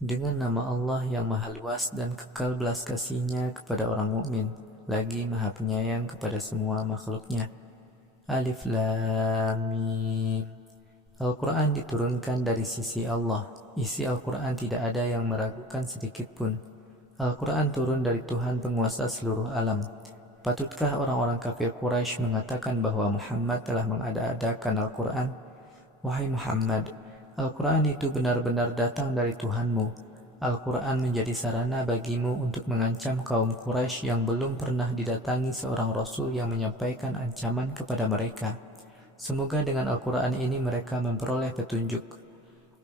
Dengan nama Allah yang maha luas dan kekal belas kasih-Nya kepada orang mukmin, lagi maha penyayang kepada semua makhluknya. Alif Lam Mim. Al-Quran diturunkan dari sisi Allah. Isi Al-Quran tidak ada yang meragukan sedikit pun. Al-Quran turun dari Tuhan penguasa seluruh alam. Patutkah orang-orang kafir Quraisy mengatakan bahwa Muhammad telah mengada-adakan Al-Quran? Wahai Muhammad, Al-Quran itu benar-benar datang dari Tuhanmu. Al-Quran menjadi sarana bagimu untuk mengancam kaum Quraisy yang belum pernah didatangi seorang Rasul yang menyampaikan ancaman kepada mereka. Semoga dengan Al-Quran ini mereka memperoleh petunjuk.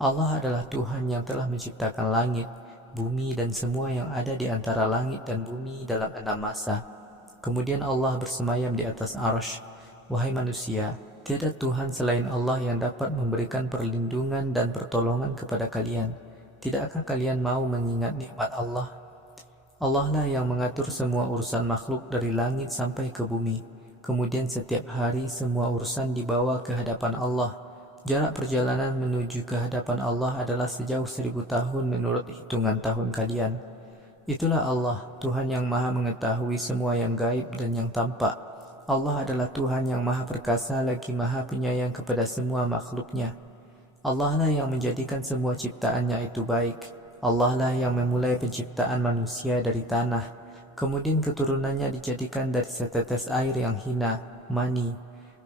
Allah adalah Tuhan yang telah menciptakan langit, bumi dan semua yang ada di antara langit dan bumi dalam 6 masa. Kemudian Allah bersemayam di atas arsy. Wahai manusia, tiada Tuhan selain Allah yang dapat memberikan perlindungan dan pertolongan kepada kalian. Tidakkah kalian mau mengingat nikmat Allah? Allah lah yang mengatur semua urusan makhluk dari langit sampai ke bumi. Kemudian setiap hari semua urusan dibawa ke hadapan Allah. Jarak perjalanan menuju ke hadapan Allah adalah sejauh 1000 tahun menurut hitungan tahun kalian. Itulah Allah, Tuhan yang maha mengetahui semua yang gaib dan yang tampak. Allah adalah Tuhan yang maha perkasa lagi maha penyayang kepada semua makhluknya. Allah lah yang menjadikan semua ciptaannya itu baik. Allah lah yang memulai penciptaan manusia dari tanah. Kemudian keturunannya dijadikan dari setetes air yang hina, mani.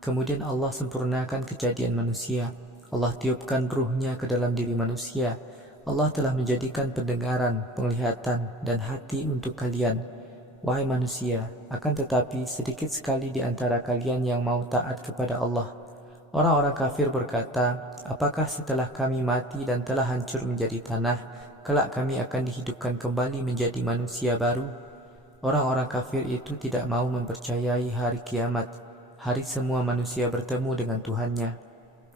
Kemudian Allah sempurnakan kejadian manusia. Allah tiupkan ruhnya ke dalam diri manusia. Allah telah menjadikan pendengaran, penglihatan, dan hati untuk kalian. Wahai manusia, akan tetapi sedikit sekali di antara kalian yang mau taat kepada Allah. Orang-orang kafir berkata, apakah setelah kami mati dan telah hancur menjadi tanah, kelak kami akan dihidupkan kembali menjadi manusia baru? Orang-orang kafir itu tidak mau mempercayai hari kiamat, hari semua manusia bertemu dengan Tuhannya.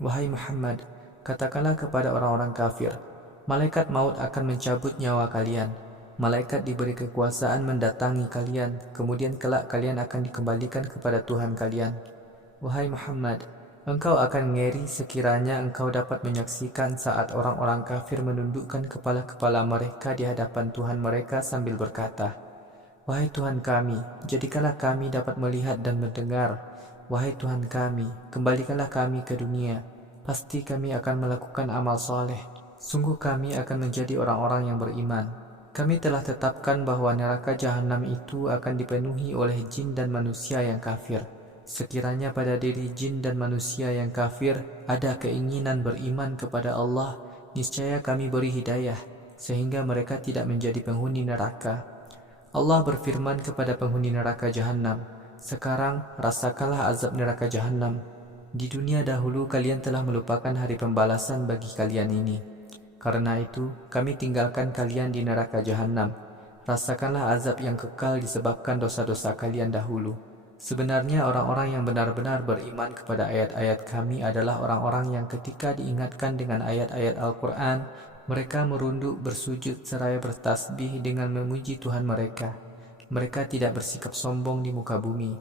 Wahai Muhammad, katakanlah kepada orang-orang kafir, malaikat maut akan mencabut nyawa kalian. Malaikat diberi kekuasaan mendatangi kalian, kemudian kelak kalian akan dikembalikan kepada Tuhan kalian. Wahai Muhammad, engkau akan ngeri sekiranya engkau dapat menyaksikan saat orang-orang kafir menundukkan kepala-kepala mereka di hadapan Tuhan mereka sambil berkata, wahai Tuhan kami, jadikanlah kami dapat melihat dan mendengar. Wahai Tuhan kami, kembalikanlah kami ke dunia. Pasti kami akan melakukan amal soleh. Sungguh kami akan menjadi orang-orang yang beriman. Kami telah tetapkan bahwa neraka jahanam itu akan dipenuhi oleh jin dan manusia yang kafir. Sekiranya pada diri jin dan manusia yang kafir ada keinginan beriman kepada Allah, niscaya kami beri hidayah, sehingga mereka tidak menjadi penghuni neraka. Allah berfirman kepada penghuni neraka jahanam, sekarang rasakanlah azab neraka jahanam. Di dunia dahulu kalian telah melupakan hari pembalasan bagi kalian ini. Karena itu, kami tinggalkan kalian di neraka jahanam. Rasakanlah azab yang kekal disebabkan dosa-dosa kalian dahulu. Sebenarnya orang-orang yang benar-benar beriman kepada ayat-ayat kami adalah orang-orang yang ketika diingatkan dengan ayat-ayat Al-Quran, mereka merunduk bersujud seraya bertasbih dengan memuji Tuhan mereka. Mereka tidak bersikap sombong di muka bumi.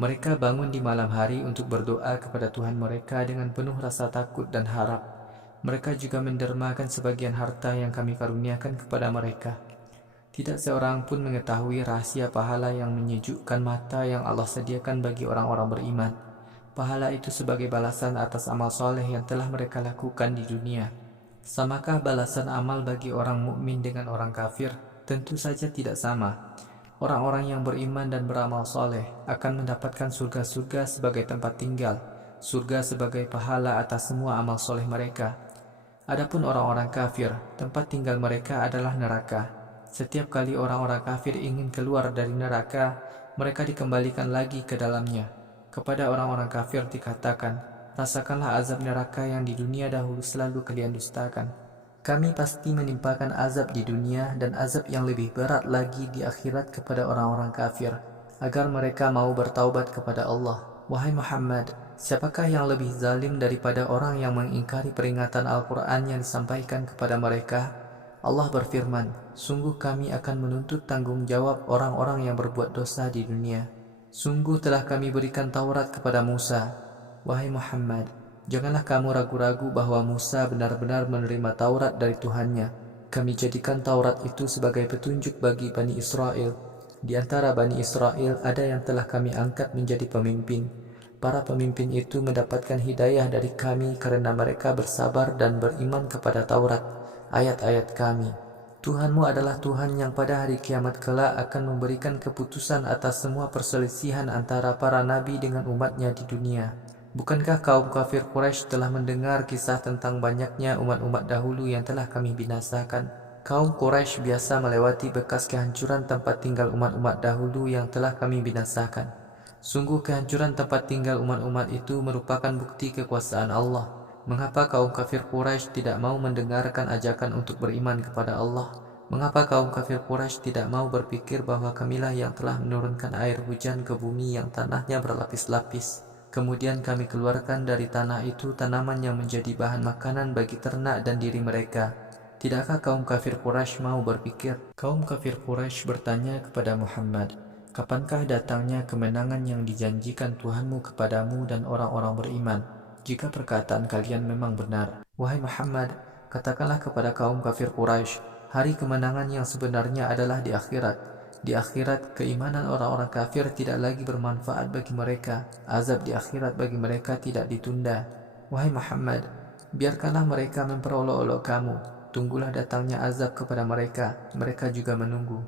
Mereka bangun di malam hari untuk berdoa kepada Tuhan mereka dengan penuh rasa takut dan harap. Mereka juga mendermakan sebagian harta yang kami karuniakan kepada mereka. Tidak seorang pun mengetahui rahasia pahala yang menyejukkan mata yang Allah sediakan bagi orang-orang beriman. Pahala itu sebagai balasan atas amal soleh yang telah mereka lakukan di dunia. Samakah balasan amal bagi orang mukmin dengan orang kafir? Tentu saja tidak sama. Orang-orang yang beriman dan beramal soleh akan mendapatkan surga-surga sebagai tempat tinggal, surga sebagai pahala atas semua amal soleh mereka. Adapun orang-orang kafir, tempat tinggal mereka adalah neraka. Setiap kali orang-orang kafir ingin keluar dari neraka, mereka dikembalikan lagi ke dalamnya. Kepada orang-orang kafir dikatakan, rasakanlah azab neraka yang di dunia dahulu selalu kalian dustakan. Kami pasti menimpakan azab di dunia dan azab yang lebih berat lagi di akhirat kepada orang-orang kafir, agar mereka mau bertaubat kepada Allah. Wahai Muhammad, siapakah yang lebih zalim daripada orang yang mengingkari peringatan Al-Quran yang disampaikan kepada mereka? Allah berfirman, sungguh kami akan menuntut tanggung jawab orang-orang yang berbuat dosa di dunia. Sungguh telah kami berikan Taurat kepada Musa. Wahai Muhammad, janganlah kamu ragu-ragu bahwa Musa benar-benar menerima Taurat dari Tuhannya. Kami jadikan Taurat itu sebagai petunjuk bagi Bani Israel. Di antara Bani Israel ada yang telah kami angkat menjadi pemimpin. Para pemimpin itu mendapatkan hidayah dari kami karena mereka bersabar dan beriman kepada Taurat, ayat-ayat kami. Tuhanmu adalah Tuhan yang pada hari kiamat kelak akan memberikan keputusan atas semua perselisihan antara para nabi dengan umatnya di dunia. Bukankah kaum kafir Quraisy telah mendengar kisah tentang banyaknya umat-umat dahulu yang telah kami binasakan? Kaum Quraisy biasa melewati bekas kehancuran tempat tinggal umat-umat dahulu yang telah kami binasakan. Sungguh kehancuran tempat tinggal umat-umat itu merupakan bukti kekuasaan Allah. Mengapa kaum kafir Quraisy tidak mau mendengarkan ajakan untuk beriman kepada Allah? Mengapa kaum kafir Quraisy tidak mau berpikir bahwa kamilah yang telah menurunkan air hujan ke bumi yang tanahnya berlapis-lapis? Kemudian kami keluarkan dari tanah itu tanaman yang menjadi bahan makanan bagi ternak dan diri mereka. Tidakkah kaum kafir Quraisy mau berpikir? Kaum kafir Quraisy bertanya kepada Muhammad, kapankah datangnya kemenangan yang dijanjikan Tuhanmu kepadamu dan orang-orang beriman? Jika perkataan kalian memang benar, wahai Muhammad, katakanlah kepada kaum kafir Quraisy, hari kemenangan yang sebenarnya adalah di akhirat. Di akhirat, keimanan orang-orang kafir tidak lagi bermanfaat bagi mereka. Azab di akhirat bagi mereka tidak ditunda. Wahai Muhammad, biarkanlah mereka memperolok-olok kamu. Tunggulah datangnya azab kepada mereka. Mereka juga menunggu.